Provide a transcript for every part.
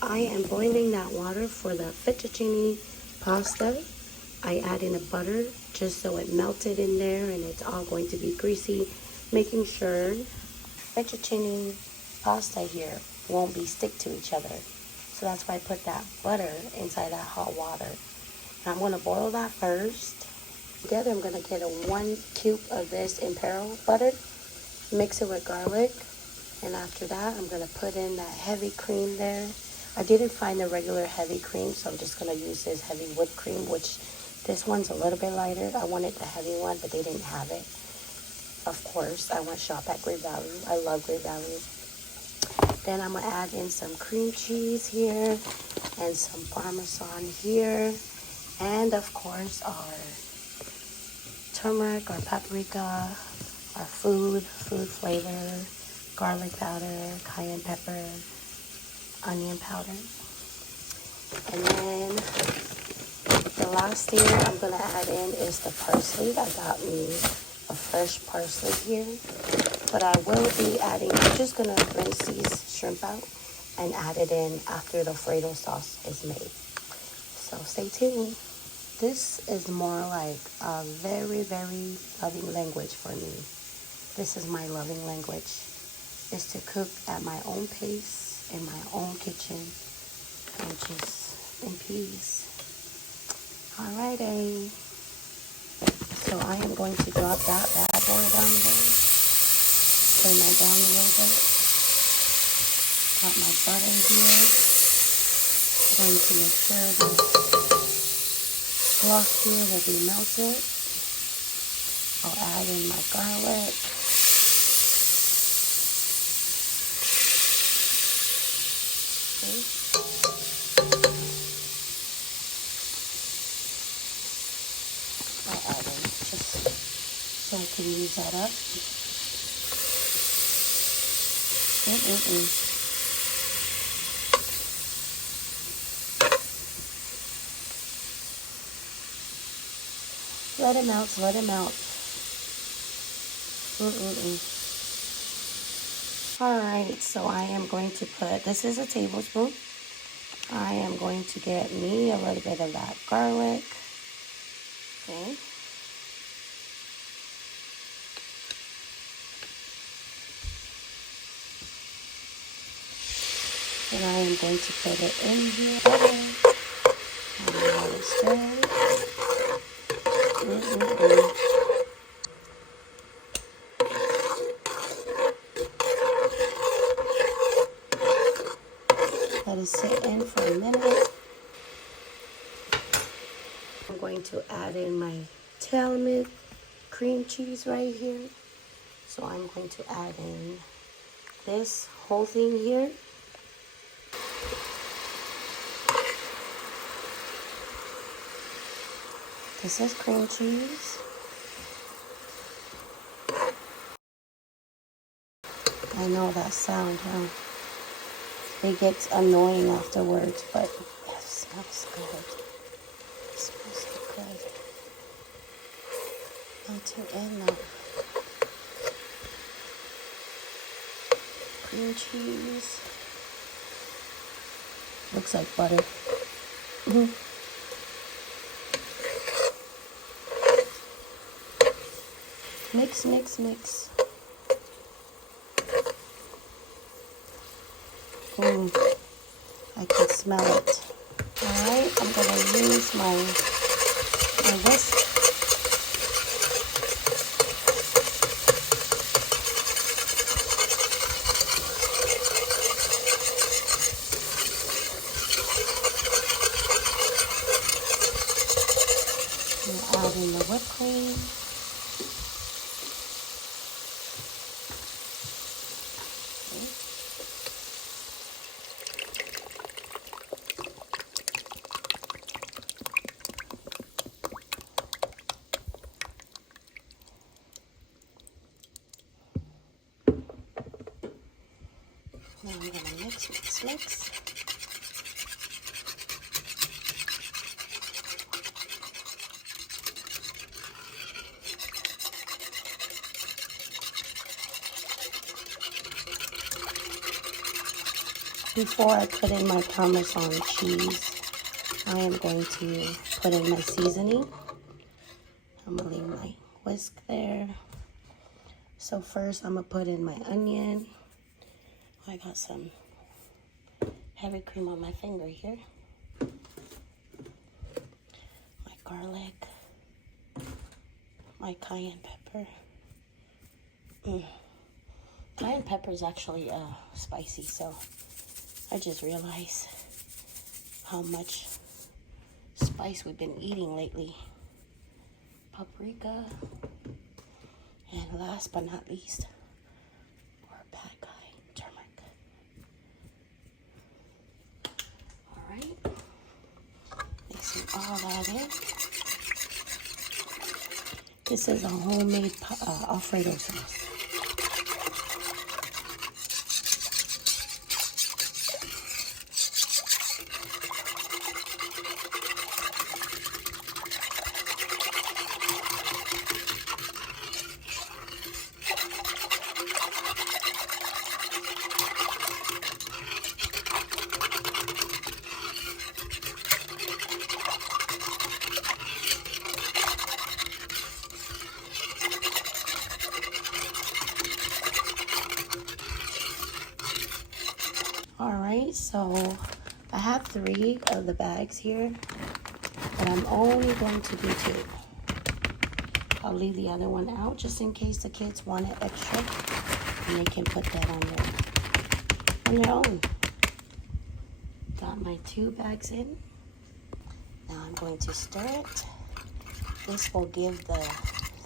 I am boiling that water for the fettuccine pasta. I add in a butter just so it melted in there and it's all going to be greasy, making sure fettuccine pasta here won't be stick to each other. So that's why I put that butter inside that hot water. And I'm going to boil that first. Together I'm going to get a 1 cube of this imperial butter, mix it with garlic, and after that I'm going to put in that heavy cream there. I didn't find the regular heavy cream, so I'm just going to use this heavy whipped cream, which this one's a little bit lighter. I wanted the heavy one, but they didn't have it. Of course, I went shop at Great Value. I love Great Value. Then I'm going to add in some cream cheese here and some Parmesan here. And of course, our turmeric or paprika, our food flavor, garlic powder, cayenne pepper, onion powder. And then the last thing I'm going to add in is the parsley. I got me a fresh parsley here. But I will be adding, I'm just going to rinse these shrimp out and add it in after the Alfredo sauce is made. So stay tuned. This is more like a very, very loving language for me. This is my loving language, is to cook at my own pace, in my own kitchen, and just in peace. Alrighty. So I am going to drop that bad boy down there. Turn that down a little bit. Got my butter here. I'm going to make sure the gloss here will be melted. I'll add in my garlic. Okay. I'll add in just so I can use that up. Let it melt, let it melt. Alright, so I am going to put, this is a tablespoon. I am going to get me a little bit of that garlic. Okay. And I am going to put it in here. And let it stir. Let it sit in for a minute. I'm going to add in my Talmud cream cheese right here. So I'm going to add in this whole thing here. This is cream cheese. I know that sound, huh? It gets annoying afterwards, but it smells good. It smells so good. Not too in that cream cheese. Looks like butter. Mix, mix, mix. I can smell it. Alright, I'm going to use my whisk. And add in the whipped cream. Now I'm going to mix, mix, mix. Before I put in my Parmesan cheese, I am going to put in my seasoning. I'm gonna leave my whisk there. So first I'm gonna put in my onion. I got some heavy cream on my finger here. My garlic. My cayenne pepper. Cayenne pepper is actually spicy, so I just realized how much spice we've been eating lately. Paprika. And last but not least, our bad guy, turmeric. Alright. Mixing all that in. This is a homemade Alfredo sauce. Alright, so I have 3 of the bags here, but I'm only going to do 2. I'll leave the other one out just in case the kids want it extra, and they can put that on their own. Got my 2 bags in. Now I'm going to stir it. This will give the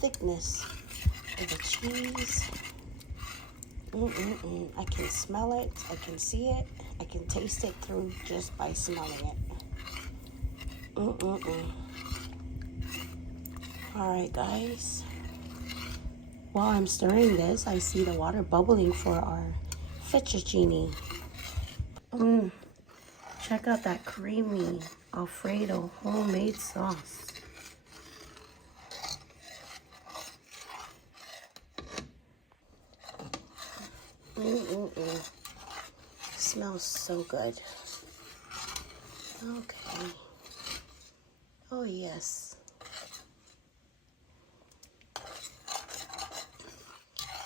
thickness of the cheese. I can smell it, I can see it, I can taste it through just by smelling it. Alright guys, while I'm stirring this, I see the water bubbling for our fettuccine. Check out that creamy Alfredo homemade sauce. Smells so good. Okay. Oh yes.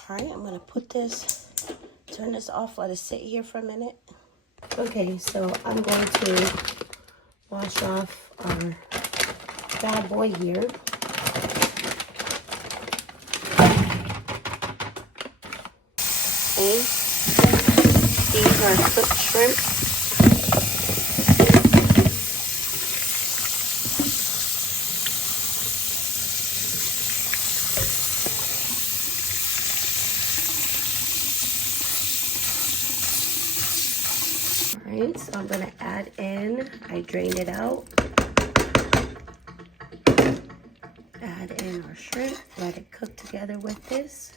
Alright, I'm gonna put this, turn this off, let it sit here for a minute. Okay, so I'm going to wash off our bad boy here. Okay. These are cooked shrimp. Alright, so I'm going to add in, I drained it out. Add in our shrimp, let it cook together with this.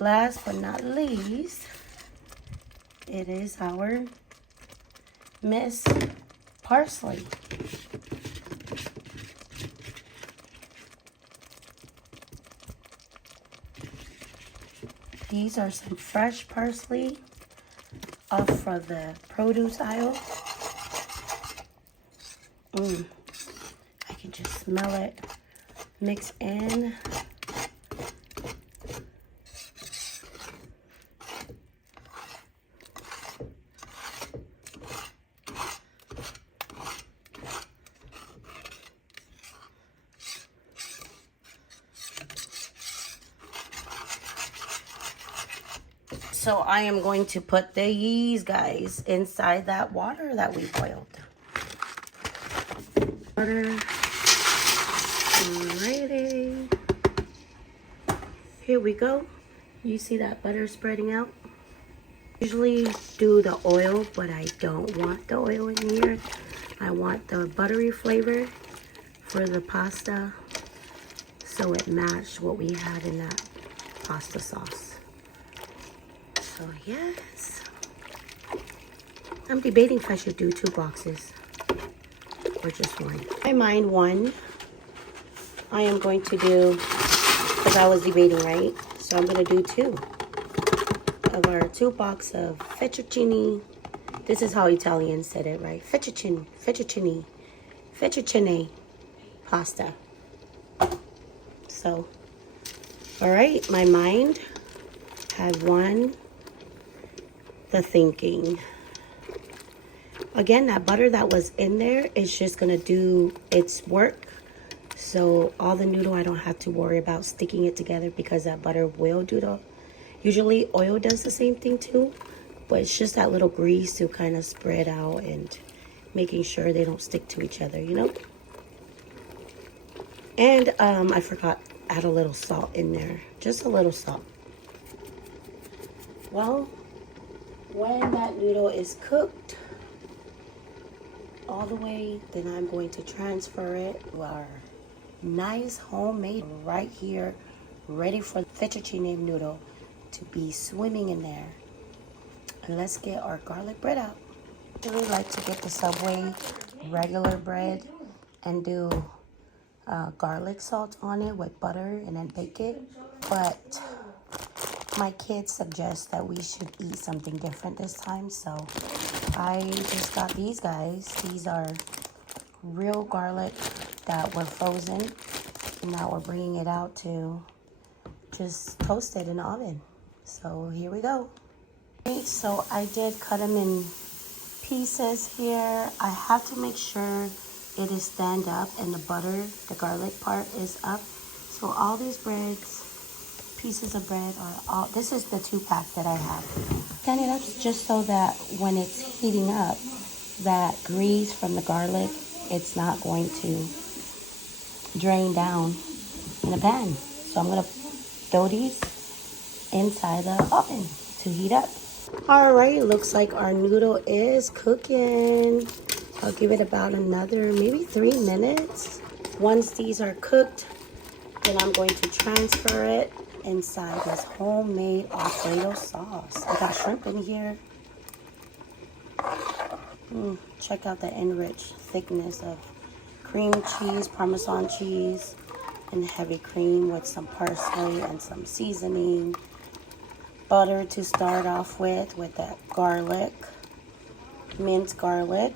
Last but not least, it is our Miss Parsley. These are some fresh parsley off of the produce aisle. I can just smell it mix in. So I am going to put these guys inside that water that we boiled. Butter. Alrighty. Here we go. You see that butter spreading out? Usually do the oil, but I don't want the oil in here. I want the buttery flavor for the pasta so it matched what we had in that pasta sauce. So yes, I'm debating if I should do 2 boxes or or just one? I mind one. I am going to do, because I was debating, right? So I'm going to do two of our 2 box of fettuccine. This is how Italians said it, right? Fettuccine pasta. So, all right, my mind had won the thinking. Again, that butter that was in there is just gonna do its work. So all the noodle, I don't have to worry about sticking it together because that butter will do the, usually oil does the same thing too, but it's just that little grease to kind of spread out and making sure they don't stick to each other, you know? And I forgot, add a little salt in there, just a little salt. Well, when that noodle is cooked all the way, then I'm going to transfer it to our nice homemade right here, ready for fettuccine noodle to be swimming in there. And let's get our garlic bread out. I really like to get the Subway regular bread and do garlic salt on it with butter and then bake it. But my kids suggest that we should eat something different this time, so I just got these guys. These are real garlic that were frozen, and now we're bringing it out to just toast it in the oven. So here we go. So I did cut them in pieces here. I have to make sure it is stand up and the butter, the garlic part is up. So all these breads, pieces of bread are all, this is the 2-pack that I have. Stand it up just so that when it's heating up, that grease from the garlic, it's not going to drain down in the pan. So I'm gonna throw these inside the oven to heat up. All right, looks like our noodle is cooking. I'll give it about another maybe 3 minutes. Once these are cooked, then I'm going to transfer it inside this homemade Alfredo sauce. I got shrimp in here. Check out the enriched thickness of cream cheese, Parmesan cheese, and heavy cream with some parsley and some seasoning. Butter to start off with that garlic, minced garlic.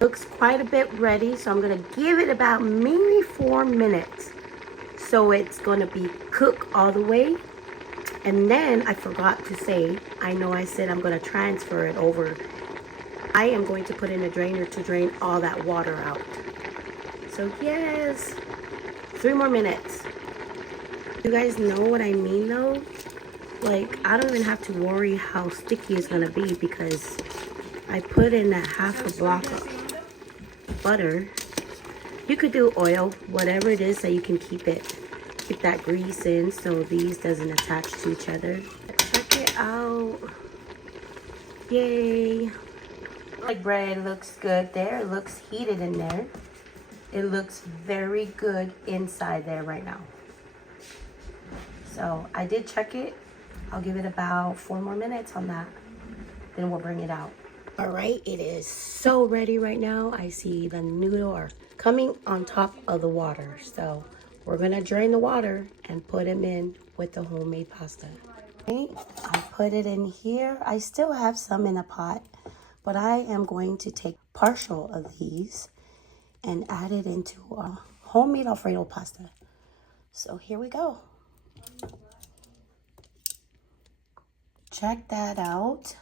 Looks quite a bit ready, so I'm gonna give it about maybe 4 minutes. So it's gonna be cooked all the way. And then I forgot to say, I know I said I'm gonna transfer it over. I am going to put in a drainer to drain all that water out. So yes, 3 more minutes. You guys know what I mean though? Like, I don't even have to worry how sticky it's gonna be because I put in that half a block of butter. You could do oil, whatever it is, so you can keep that grease in so these doesn't attach to each other. Check it out. Yay. Like bread looks good there. It looks heated in there. It looks very good inside there right now. So I did check it. I'll give it about 4 more minutes on that. Then we'll bring it out. All right, it is so ready right now. I see the noodle are coming on top of the water. So we're gonna drain the water and put them in with the homemade pasta. Okay, I put it in here. I still have some in a pot, but I am going to take partial of these and add it into a homemade Alfredo pasta. So here we go. Check that out.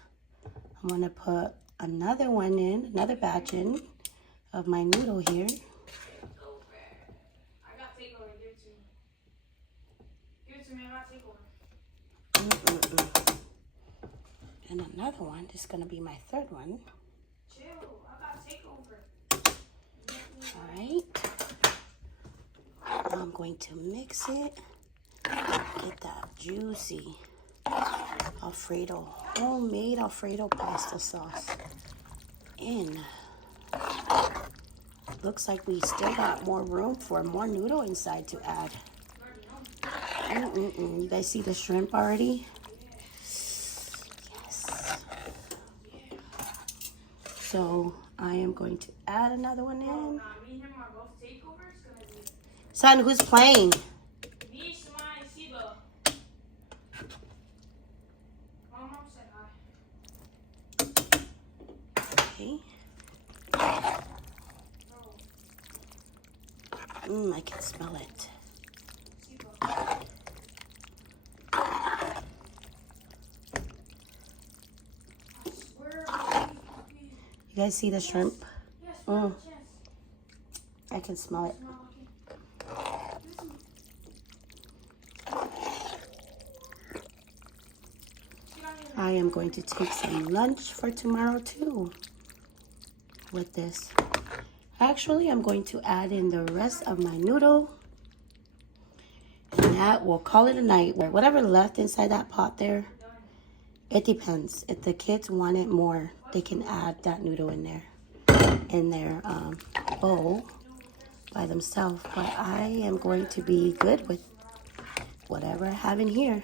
I'm gonna put another one in, another batch in of my noodle here. I got takeover. Give it to me. Give it to me. I got takeover. And another one. This is gonna be my 3rd one. Chill. I got takeover. All right. I'm going to mix it. Get that juicy Alfredo, homemade Alfredo pasta sauce in. Looks like we still got more room for more noodle inside to add. You guys see the shrimp already? Yes. So I am going to add another one Oh, in. nah, me and him are both takeovers. Gonna be Son, who's playing? me, Shemai, Siba. My mom said hi. Okay. Bro, I can smell it. Siba. I swear, please. You guys see the shrimp? Yes, Mm. chance. I can smell it. Smell okay. I am going to take some lunch for tomorrow too with this. Actually, I'm going to add in the rest of my noodle. And that will call it a night. Whatever left inside that pot there, it depends. If the kids want it more, they can add that noodle in their bowl by themselves. But I am going to be good with whatever I have in here.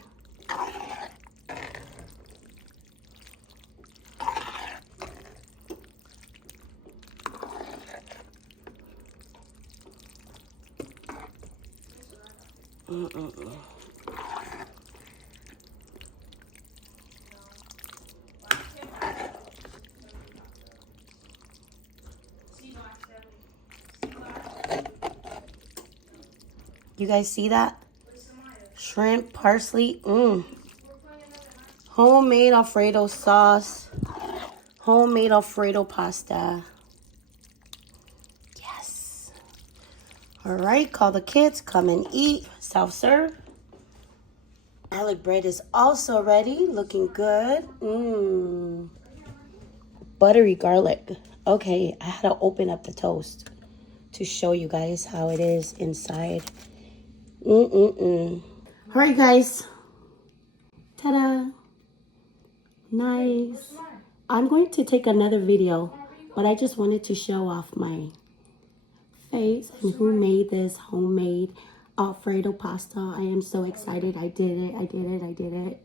You guys see that? Shrimp, parsley, homemade Alfredo sauce, homemade Alfredo pasta. Yes. All right, call the kids, come and eat. Self-serve. Garlic bread is also ready, looking good. Buttery garlic. Okay, I had to open up the toast to show you guys how it is inside. All right, guys. Ta-da. Nice. I'm going to take another video, but I just wanted to show off my face and who made this homemade Alfredo pasta. I am so excited. I did it.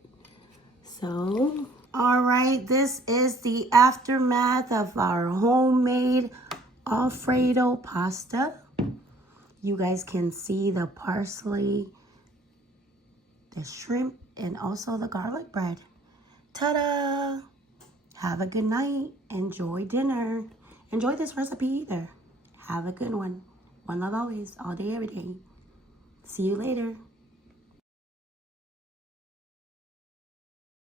So, all right, this is the aftermath of our homemade Alfredo pasta. You guys can see the parsley, the shrimp, and also the garlic bread. Ta-da! Have a good night. Enjoy dinner. Enjoy this recipe either. Have a good one. One love always, all day, every day. See you later.